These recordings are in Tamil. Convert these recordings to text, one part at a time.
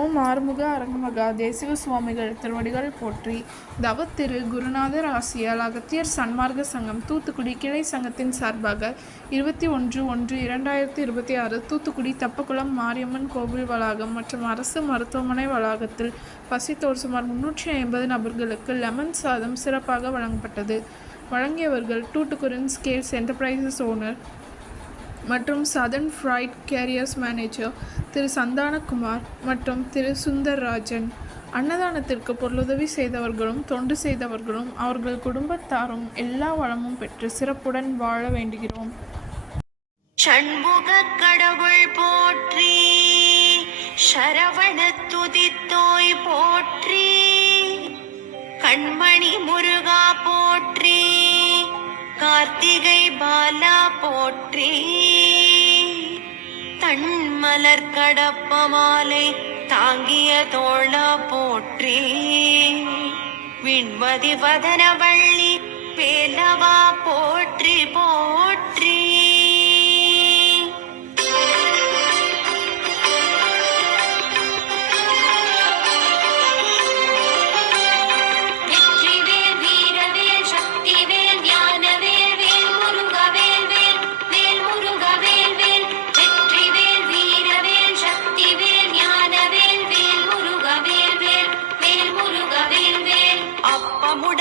ஓம் ஆறுமுக அரங்கமகா தேசிவ சுவாமிகள் திருவடிகள் போற்றி. தவத்திரு குருநாதர் ஆசியால் அகத்தியர் சன்மார்க்க சங்கம் தூத்துக்குடி கிளை சங்கத்தின் சார்பாக இருபத்தி ஒன்று ஒன்று இரண்டாயிரத்தி இருபத்தி ஆறு தூத்துக்குடி தப்பக்குளம் மாரியம்மன் கோவில் வளாகம் மற்றும் அரசு மருத்துவமனை வளாகத்தில் பசித்தோர் சுமார் முன்னூற்றி ஐம்பது நபர்களுக்கு லெமன் சாதம் சிறப்பாக வழங்கப்பட்டது. வழங்கியவர்கள் டூட்டுக்குரின் ஸ்கேல்ஸ் என்டர்பிரைசஸ் ஓனர் மற்றும் southern freight carriers manager Thiru Santhanakumar மற்றும் திரு சுந்தர்ராஜன். அன்னதானத்திற்கு பொருளுதவி செய்தவர்களும் தொண்டு செய்தவர்களும் அவர்கள் குடும்பத்தாரும் எல்லா வளமும் பெற்று சிறப்புடன் வாழ வேண்டுகிறோம். ஷண்முகக் கடவுள் போற்றி சரவண துதித்தோய் போற்றி கண்மணி முருகா போற்றி கார்த்திகை பாலா போற்றி. மலர் கடப்ப மாலை தாங்கிய தோழா போற்றி. விண்மதி வதன வள்ளி பேலவா போற்றி.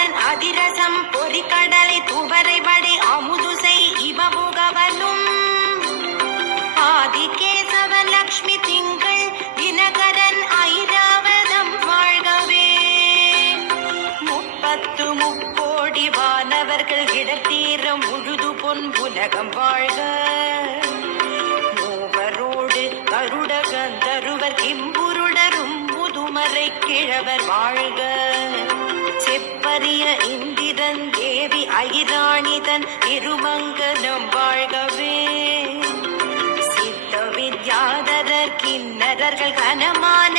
அதன் அதிரசம் பொறிக்கடலை துவரை வடை அமுதுசை இவமுகவனும் ஆதிகேசவன் லக்ஷ்மி திங்கள் தினகரன் ஐராவதம் வாழ்கவே. முப்பத்து முக்கோடி வானவர்கள் இடத்தீரம் முழுது பொன் உலகம் வாழ்க. மூவரோடு கருட கந்தருவர் கிம்புருடரும் முதுமறை கிழவர் வாழ்க. செப்பரிய இந்திரன் தேவி ஐராணிதன் திருமங்கலம் வாழ்கவே. சித்த வித்யாதரர் கிண்ணறர்கள் கனமான